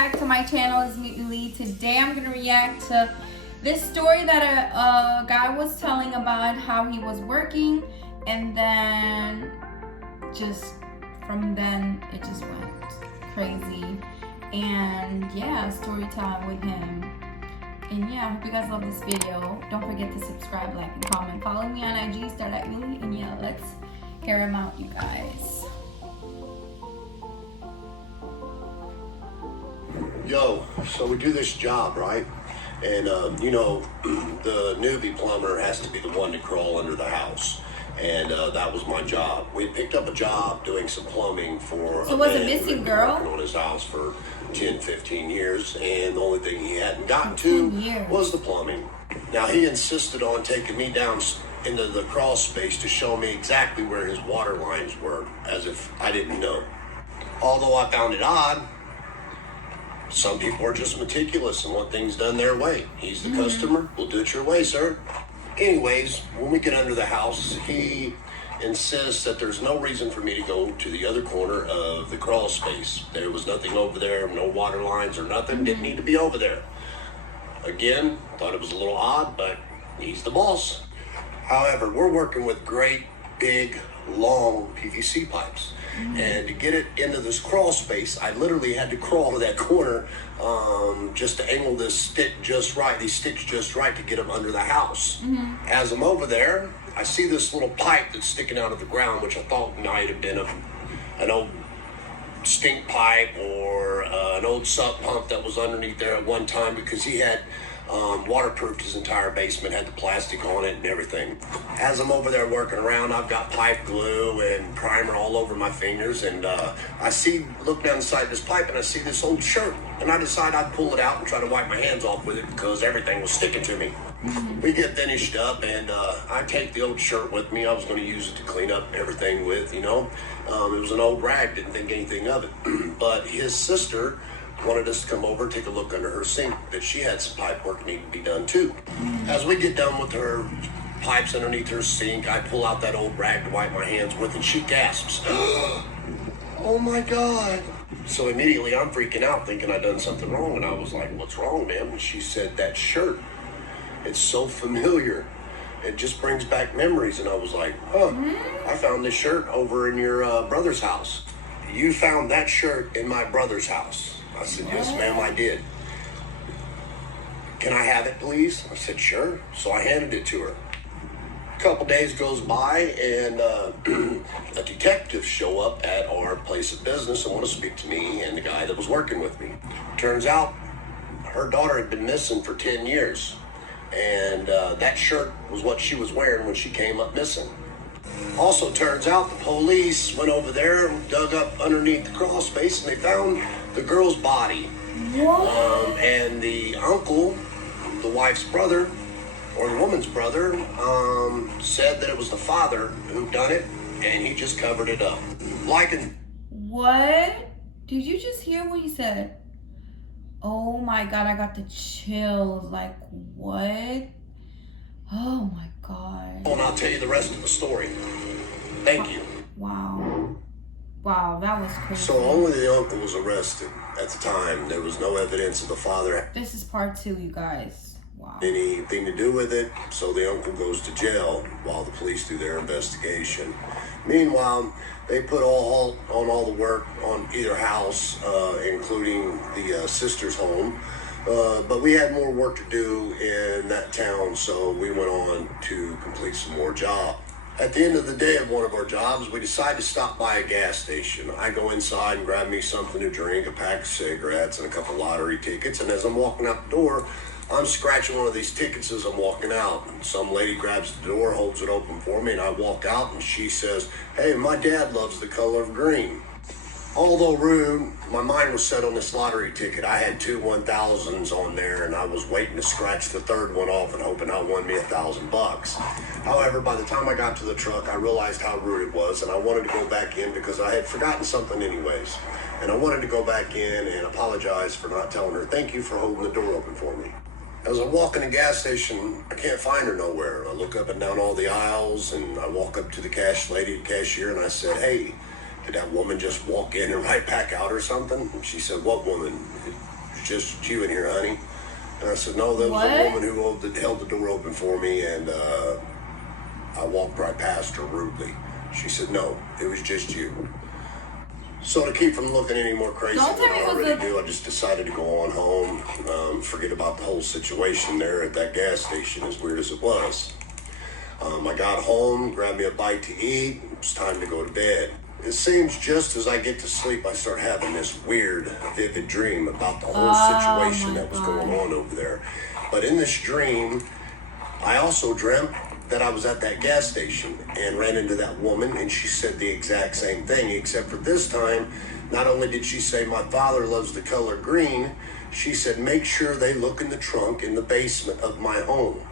back to my channel. It's me, Ylli. Today I'm gonna react to this story that a guy was telling about how he was working, and then from then it just went crazy. And yeah, story time with him. And yeah, I hope you guys love this video. Don't forget to subscribe, like, and comment. Follow me on IG, Star.ylli. And yeah, let's hear him out, you guys. Yo, so we do this job, right? And, you know, the newbie plumber has to be the one to crawl under the house. And that was my job. We picked up a job doing some plumbing for So was a missing girl working on his house for 10, 15 years. And the only thing he hadn't gotten to was the plumbing. Now, he insisted on taking me down into the crawl space to show me exactly where his water lines were, as if I didn't know. Although I found it odd, some people are just meticulous and want things done their way. He's the customer. We'll do it your way, sir. Anyways, when we get under the house, he insists that there's no reason for me to go to the other corner of the crawl space. There was nothing over there, no water lines or nothing. Didn't need to be over there. Again, thought it was a little odd, but he's the boss. However, we're working with great, big, long PVC pipes. And to get it into this crawl space, I literally had to crawl to that corner just to angle this stick just right, these sticks just right to get them under the house. As I'm over there, I see this little pipe that's sticking out of the ground, which I thought might have been an old stink pipe or an old sump pump that was underneath there at one time, because he had waterproofed his entire basement, had the plastic on it and everything. As I'm over there working around, I've got pipe glue and primer all over my fingers, and look down inside this pipe and I see this old shirt, and I decide I'd pull it out and try to wipe my hands off with it because everything was sticking to me. We get finished up, and I take the old shirt with me. I was going to use it to clean up everything with, you know. It was an old rag, didn't think anything of it. But his sister wanted us to come over and take a look under her sink, that she had some pipe work needed to be done too. As we get done with her pipes underneath her sink, I pull out that old rag to wipe my hands with, and she gasps, "Oh my God." So immediately I'm freaking out, thinking I'd done something wrong, and I was like, "What's wrong, ma'am?" And she said, "That shirt, it's so familiar. It just brings back memories." And I was like, I found this shirt over in your brother's house. You found that shirt in my brother's house? I said, "Yes, ma'am, I did. Can I have it, please?" I said, "Sure." So I handed it to her. A couple days goes by, and a detective show up at our place of business and want to speak to me and the guy that was working with me. Turns out her daughter had been missing for 10 years. And that shirt was what she was wearing when she came up missing. Also turns out the police went over there and dug up underneath the crawl space, and they found the girl's body. And the uncle, the wife's brother, or the woman's brother, said that it was the father who done it, and he just covered it up. What? Did you just hear what he said? Oh my God, I got the chills. Like, what? Oh my God. And I'll tell you the rest of the story. Thank you. Wow. Wow, that was crazy. So only the uncle was arrested at the time. There was no evidence of the father. This is part 2, you guys. Wow. Anything to do with it, so the uncle goes to jail while the police do their investigation. Meanwhile, they put all the work on either house, including the sister's home. But we had more work to do in that town, so we went on to complete some more job. At the end of the day of one of our jobs, we decided to stop by a gas station. I go inside and grab me something to drink, a pack of cigarettes, and a couple lottery tickets. And as I'm walking out the door, I'm scratching one of these tickets as I'm walking out. And some lady grabs the door, holds it open for me, and I walk out, and she says, "Hey, my dad loves the color of green." Although rude, my mind was set on this lottery ticket. I had 2 1,000s on there, and I was waiting to scratch the third one off and hoping I won me $1,000. However, by the time I got to the truck, I realized how rude it was, and I wanted to go back in because I had forgotten something anyways. And I wanted to go back in and apologize for not telling her, "Thank you for holding the door open for me." As I walk in the gas station, I can't find her nowhere. I look up and down all the aisles, and I walk up to the cashier, and I said, "Hey, did that woman just walk in and right back out or something?" And she said, "What woman?" was just you in here, honey. And I said, no, there was a woman who held the door open for me, and I walked right past her rudely. She said, no, it was just you. So to keep from looking any more crazy than I already do, I just decided to go on home, forget about the whole situation there at that gas station, as weird as it was. I got home, grabbed me a bite to eat. It was time to go to bed. It seems just as I get to sleep, I start having this weird, vivid dream about the whole situation that was going on over there. But in this dream, I also dreamt that I was at that gas station and ran into that woman, and she said the exact same thing, except for this time, not only did she say my father loves the color green, she said make sure they look in the trunk in the basement of my home.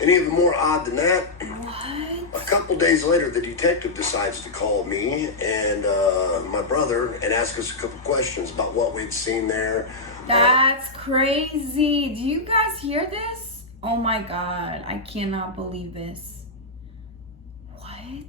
And even more odd than that, a couple days later, the detective decides to call me and my brother and ask us a couple questions about what we'd seen there. That's crazy. Do you guys hear this? Oh my God, I cannot believe this. What?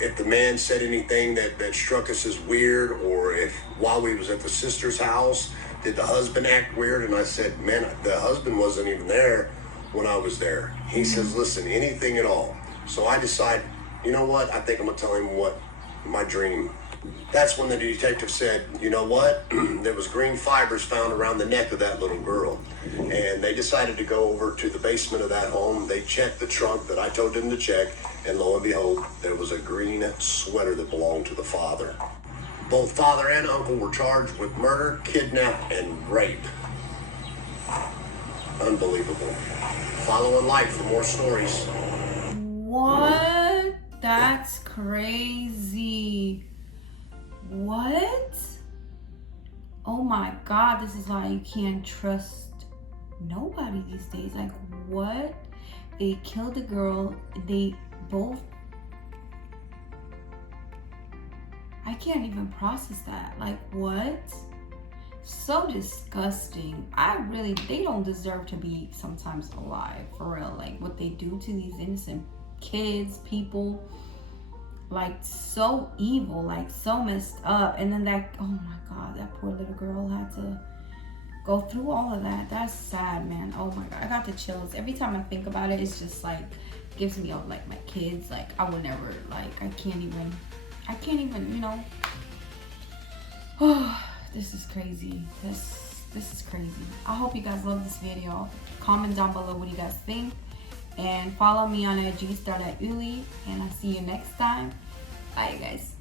If the man said anything that struck us as weird, or if while we was at the sister's house, did the husband act weird? And I said, man, the husband wasn't even there when I was there. He says, listen, anything at all. So I decide, you know what? I think I'm gonna tell him what my dream. That's when the detective said, you know what? There was green fibers found around the neck of that little girl. And they decided to go over to the basement of that home. They checked the trunk that I told them to check. And lo and behold, there was a green sweater that belonged to the father. Both father and uncle were charged with murder, kidnap, and rape. Unbelievable. Follow in light for more stories. What? That's crazy. What? Oh my God, this is why you can't trust nobody these days. Like, what? They killed a girl. They both... I can't even process that. Like, what? So disgusting. They don't deserve to be sometimes alive, for real. Like, what they do to these innocent kids, people, like, so evil, like, so messed up. And then that, oh my God, that poor little girl had to go through all of that. That's sad, man. Oh my God, I got the chills. Every time I think about it, it's just like, gives me up, like, my kids. Like, I would never, like, I can't even, you know. Oh, this is crazy. This is crazy. I hope you guys love this video. Comment down below what you guys think. And follow me on IG, Star.ylli. And I'll see you next time. Bye, guys.